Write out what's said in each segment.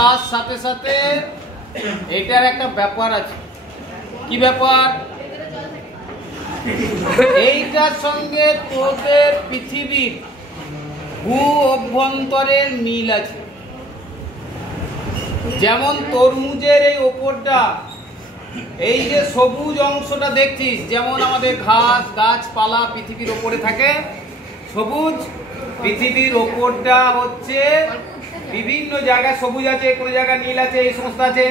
তার সাথে সাথে এটার একটা ব্যাপার আছে। কি ব্যাপার? এইটার সঙ্গে তোদের পৃথিবীর ভূ অভ্যন্তরের মিল আছে। যেমন তরমুজের এই ওপরটা, এই যে সবুজ অংশটা দেখছিস, যেমন আমাদের ঘাস গাছপালা পৃথিবীর ওপরে থাকে সবুজ, পৃথিবীর ওপরটা হচ্ছে বিভিন্ন জায়গায় সবুজ আছে, কোনো জায়গায় নীল আছে, এই সমস্ত আছে।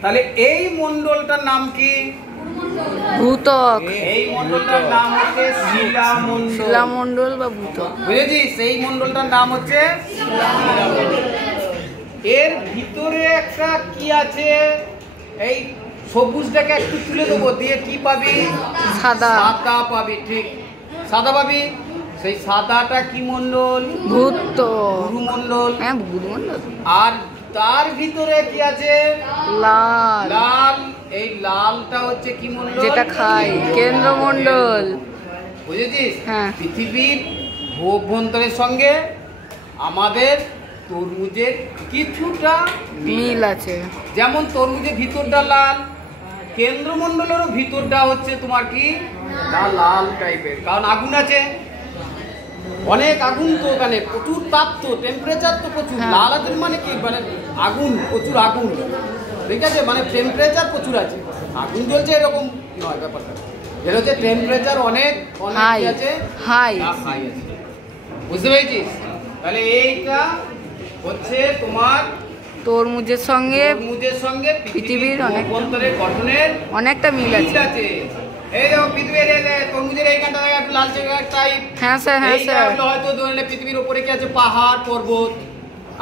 তাহলে এই মণ্ডলটার নাম কি? ভূত্বক। এই মণ্ডলটার নাম হচ্ছে শিলামণ্ডল বা ভূত্বক। বুঝেছিস? এই মণ্ডলটার নাম হচ্ছে শিলামণ্ডল। এর ভিতরে একটা কি আছে? এই সবুজটাকে একটু তুলে দেবো, দিয়ে কি পাবি? সাদা। সাদা পাবি। ঠিক, সাদা পাবি। সেই সাদাটা কি মণ্ডল? ভূত্বক। গুরুমণ্ডল। হ্যাঁ, গুরুমণ্ডল। আর তার ভিতরে কি আছে? লাল। লাল। এই লালটা হচ্ছে কি মণ্ডল? যেটা খাই, কেন্দ্রমণ্ডল। বুঝেছিস? হ্যাঁ। পৃথিবীর অভ্যন্তরের সঙ্গে আমাদের তরমুজের কিছুটা মিল আছে। যেমন তরমুজের ভিতরটা লাল, কেন্দ্রমণ্ডলেরও ভিতরটা হচ্ছে তোমার কি লাল টাইপের, কারণ আগুন আছে, অনেক আগুন তো ওখানে, প্রচুর তাপ তো, টেম্পারেচার তো প্রচুর। লাল আগুন মানে কি? মানে আগুন, প্রচুর আগুন, ঠিক আছে? মানে টেম্পারেচার প্রচুর আছে, আগুন জ্বলছে এরকম নয় ব্যাপারটা। এর হচ্ছে টেম্পারেচার অনেক অনেক আছে, হাই হাই আছে। বুঝতে পেরেছিস? তাহলে এইটা হচ্ছে তোমার তরমুজের সঙ্গে পৃথিবীর অভ্যন্তরের গঠনের অনেকটা মিল আছে। এই দেখো পৃথিবীর তরমুজের এইখানটা একটু লালচে টাইপ। হ্যাঁ স্যার, হ্যাঁ স্যার। হয়তো ধরে পৃথিবীর উপরে কি আছে? পাহাড় পর্বত।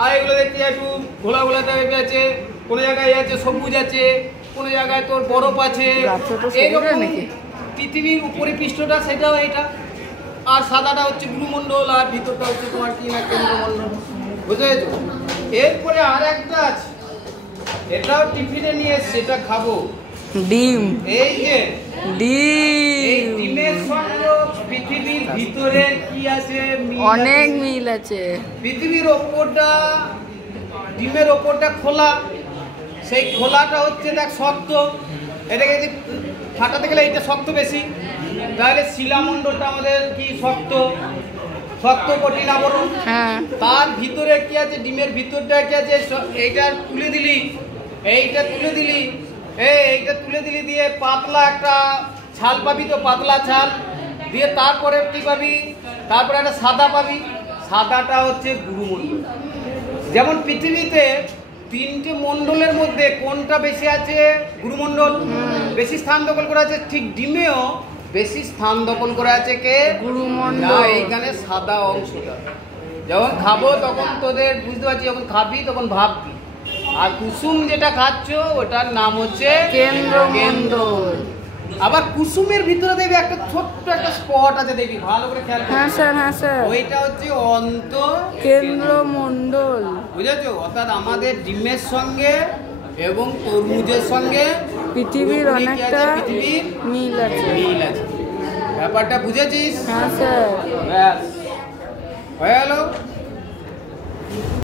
আর এগুলো দেখতে একটু ঘোলা ঘোলা টাইপের আছে, কোনো জায়গায় আছে সবুজ আছে, কোনো জায়গায় তোর বরফ আছে। এইরকম পৃথিবীর উপরে পৃষ্ঠটা সেটাও এটা। আর সাদাটা হচ্ছে গুরুমণ্ডল, আর ভিতরটা হচ্ছে তোমার কি না কেন্দ্রমণ্ডল। বুঝতে পেরেছো? এরপরে আর একটা আছে, এটাও টিফিনে নিয়ে এসছি, এটা খাবো। ডিম। এই যে ডিম, এই ডিমের সঙ্গে পৃথিবীর ভিতরে কি আছে? অনেক মিল আছে। পৃথিবীর ওপরটা, ডিমের ওপরটা খোলা, সেই খোলাটা হচ্ছে দেখ শক্ত, এটাকে যদি ফাটাতে গেলে এটা শক্ত বেশি। তাহলে শিলামণ্ডলটা আমাদের কি শক্ত, শক্ত কঠিন আবরণ। হ্যাঁ। তার ভিতরে কি আছে? ডিমের ভিতরটা কি আছে? এইটা তুলে দিলি, এইটা তুলে দিলি, এইটা তুলে দিলি, দিয়ে পাতলা একটা ছাল পাবি, তো পাতলা ছাল দিয়ে তারপরে কি পাবি? তারপরে একটা সাদা পাবি, সাদাটা হচ্ছে গুরুমণ্ডল। যেমন পৃথিবীতে তিনটে মণ্ডলের মধ্যে কোনটা বেশি আছে? গুরুমণ্ডল বেশি স্থান দখল করে আছে। ঠিক ডিমেও বেশি স্থান দখল করে আছে কে? গুরুমণ্ডল। এইখানে সাদা অংশটা যখন খাবো তখন তোদের বুঝতে পারছি, যখন খাবি তখন ভাববি। আর কুসুম যেটা খাচ্ছ ওটার নাম হচ্ছে কেন্দ্রমণ্ডল। আবার কুসুমের ভিতরে দেখবি একটা ছোট্ট একটা স্পট আছে, দেখবি ভালো করে খেয়াল করবি। হ্যাঁ স্যার, হ্যাঁ স্যার। ওইটা হচ্ছে কেন্দ্রমণ্ডল। বুঝেছো? অর্থাৎ আমাদের ডিমের সঙ্গে এবং তরমুজের সঙ্গে পৃথিবীর অনেকটা মিল আছে। ব্যাপারটা বুঝেছিস? হ্যাঁ স্যার। ব্যাস হয়ে গেল।